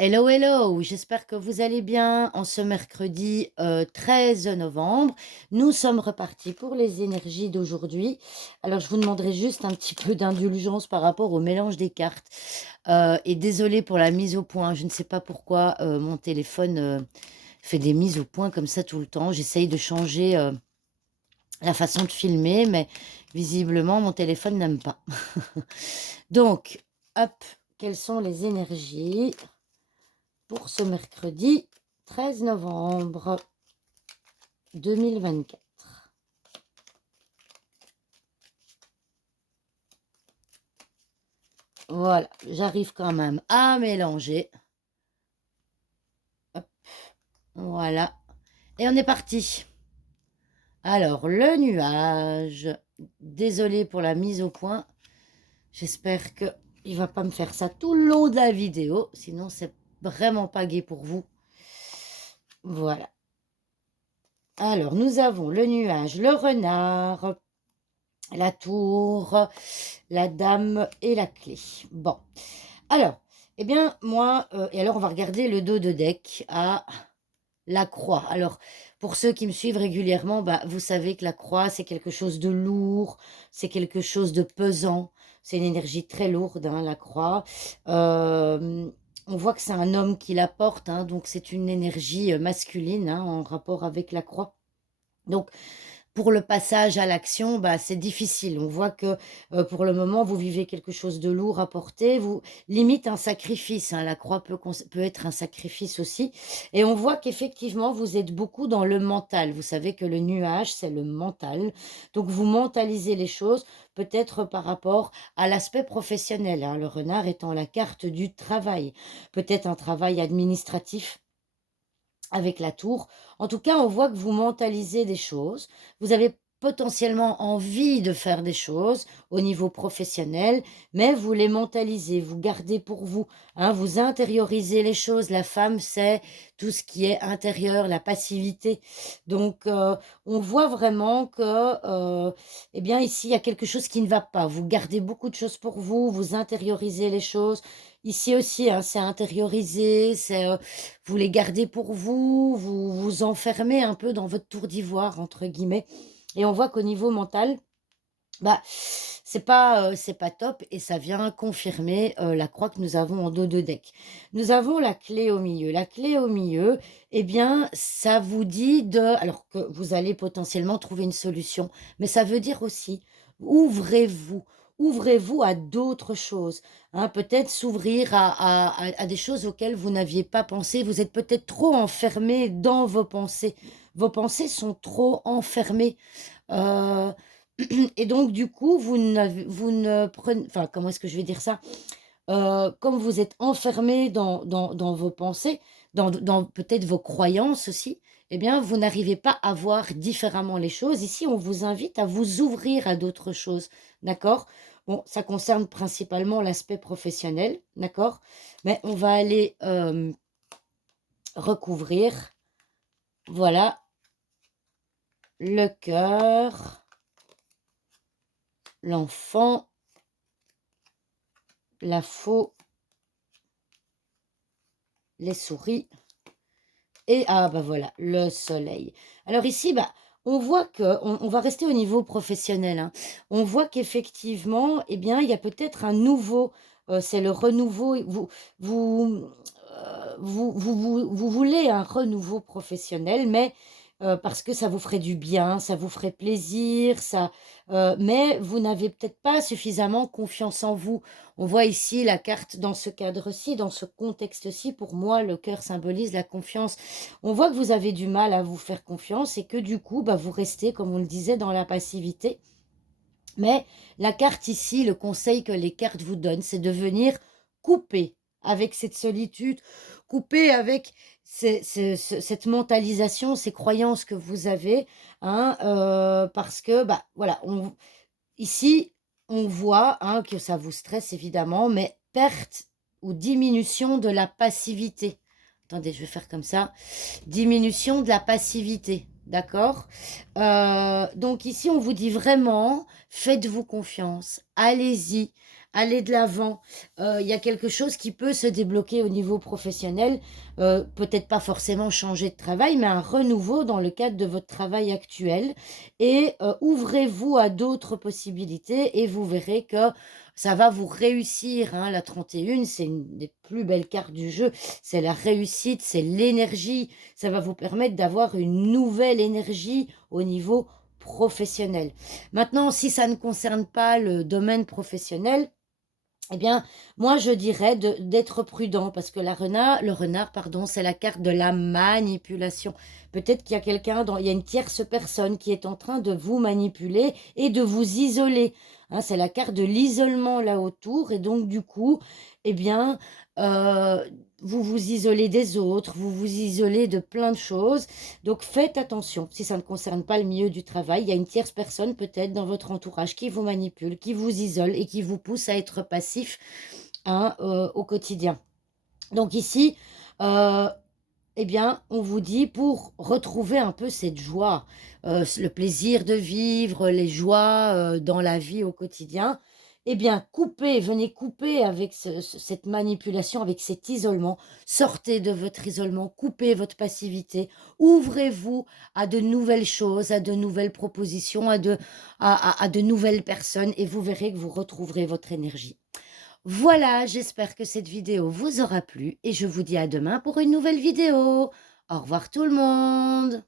Hello, hello, j'espère que vous allez bien en ce mercredi 13 novembre. Nous sommes repartis pour les énergies d'aujourd'hui. Alors, je vous demanderai juste un petit peu d'indulgence par rapport au mélange des cartes. Et désolé pour la mise au point. Je ne sais pas pourquoi mon téléphone fait des mises au point comme ça tout le temps. J'essaye de changer la façon de filmer, mais visiblement, mon téléphone n'aime pas. Donc, hop, quelles sont les énergies pour ce mercredi 13 novembre 2024. Voilà, j'arrive quand même à mélanger. Hop, voilà. Et on est parti. Alors, le nuage. Désolé pour la mise au point. J'espère qu'il ne va pas me faire ça tout le long de la vidéo. Sinon, c'est vraiment pas gai pour vous. Voilà. Alors, nous avons le nuage, le renard, la tour, la dame et la clé. Bon, alors, eh bien, moi, et alors on va regarder le dos de deck à la croix. Alors, pour ceux qui me suivent régulièrement, bah, vous savez que la croix, c'est quelque chose de lourd, c'est quelque chose de pesant, c'est une énergie très lourde, hein, la croix. Euh, on voit que c'est un homme qui la porte, hein, donc c'est une énergie masculine, hein, en rapport avec la croix. Donc, pour le passage à l'action, bah, c'est difficile. On voit que pour le moment, vous vivez quelque chose de lourd à porter, vous limite un sacrifice, hein. La croix peut être un sacrifice aussi. Et on voit qu'effectivement, vous êtes beaucoup dans le mental. Vous savez que le nuage, c'est le mental. Donc, vous mentalisez les choses, peut-être par rapport à l'aspect professionnel, hein. Le renard étant la carte du travail, peut-être un travail administratif avec la tour. En tout cas, on voit que vous mentalisez des choses. Vous avez potentiellement envie de faire des choses au niveau professionnel, mais vous les mentalisez, vous gardez pour vous, hein, vous intériorisez les choses. La femme, c'est tout ce qui est intérieur, la passivité. Donc, on voit vraiment que, eh bien, ici, il y a quelque chose qui ne va pas. Vous gardez beaucoup de choses pour vous, vous intériorisez les choses. Ici aussi, hein, c'est intériorisé, c'est vous les gardez pour vous, vous vous enfermez un peu dans votre tour d'ivoire, entre guillemets. Et on voit qu'au niveau mental, bah, c'est pas top et ça vient confirmer la croix que nous avons en dos de deck. Nous avons la clé au milieu. La clé au milieu, eh bien, ça vous dit de, alors que vous allez potentiellement trouver une solution, mais ça veut dire aussi, ouvrez-vous. Ouvrez-vous à d'autres choses, hein, peut-être s'ouvrir à des choses auxquelles vous n'aviez pas pensé. Vous êtes peut-être trop enfermé dans vos pensées. Vos pensées sont trop enfermées. Euh, et donc, du coup, vous ne prenez, enfin, comment est-ce que je vais dire ça? Comme vous êtes enfermé dans vos pensées, dans peut-être vos croyances aussi, eh bien, vous n'arrivez pas à voir différemment les choses. Ici, on vous invite à vous ouvrir à d'autres choses, d'accord? Bon, ça concerne principalement l'aspect professionnel, d'accord? Mais on va aller recouvrir, voilà, le cœur, l'enfant, la faux, les souris. Et ah bah voilà, le soleil. Alors ici, bah, on voit que, on va rester au niveau professionnel, hein. On voit qu'effectivement, eh bien, il y a peut-être un nouveau, c'est le renouveau. Vous, vous voulez un renouveau professionnel, mais parce que ça vous ferait du bien, ça vous ferait plaisir, ça, mais vous n'avez peut-être pas suffisamment confiance en vous. On voit ici la carte dans ce cadre-ci, dans ce contexte-ci. Pour moi, le cœur symbolise la confiance. On voit que vous avez du mal à vous faire confiance et que du coup, bah, vous restez, comme on le disait, dans la passivité. Mais la carte ici, le conseil que les cartes vous donnent, c'est de venir couper avec cette solitude, couper avec cette mentalisation, ces croyances que vous avez, hein, parce que, bah, voilà, ici, on voit, hein, que ça vous stresse évidemment, mais perte ou diminution de la passivité. Attendez, je vais faire comme ça. Diminution de la passivité, d'accord? Donc ici, on vous dit vraiment, faites-vous confiance, allez-y, aller de l'avant. Il y a quelque chose qui peut se débloquer au niveau professionnel, peut-être pas forcément changer de travail, mais un renouveau dans le cadre de votre travail actuel et ouvrez-vous à d'autres possibilités et vous verrez que ça va vous réussir, hein. La 31, c'est une des plus belles cartes du jeu, c'est la réussite, c'est l'énergie. Ça va vous permettre d'avoir une nouvelle énergie au niveau professionnel. Maintenant, si ça ne concerne pas le domaine professionnel, eh bien, moi, je dirais d'être prudent parce que le renard, pardon, c'est la carte de la manipulation. Peut-être qu'il y a il y a une tierce personne qui est en train de vous manipuler et de vous isoler. Hein, c'est la carte de l'isolement là autour et donc du coup, eh bien, euh, vous vous isolez des autres, vous vous isolez de plein de choses. Donc faites attention. Si ça ne concerne pas le milieu du travail, il y a une tierce personne peut-être dans votre entourage qui vous manipule, qui vous isole et qui vous pousse à être passif, hein, au quotidien. Donc ici, euh, eh bien, on vous dit pour retrouver un peu cette joie, le plaisir de vivre, les joies dans la vie au quotidien, eh bien, venez couper avec cette manipulation, avec cet isolement. Sortez de votre isolement, coupez votre passivité, ouvrez-vous à de nouvelles choses, à de nouvelles propositions, à de nouvelles personnes et vous verrez que vous retrouverez votre énergie. Voilà, j'espère que cette vidéo vous aura plu et je vous dis à demain pour une nouvelle vidéo. Au revoir tout le monde.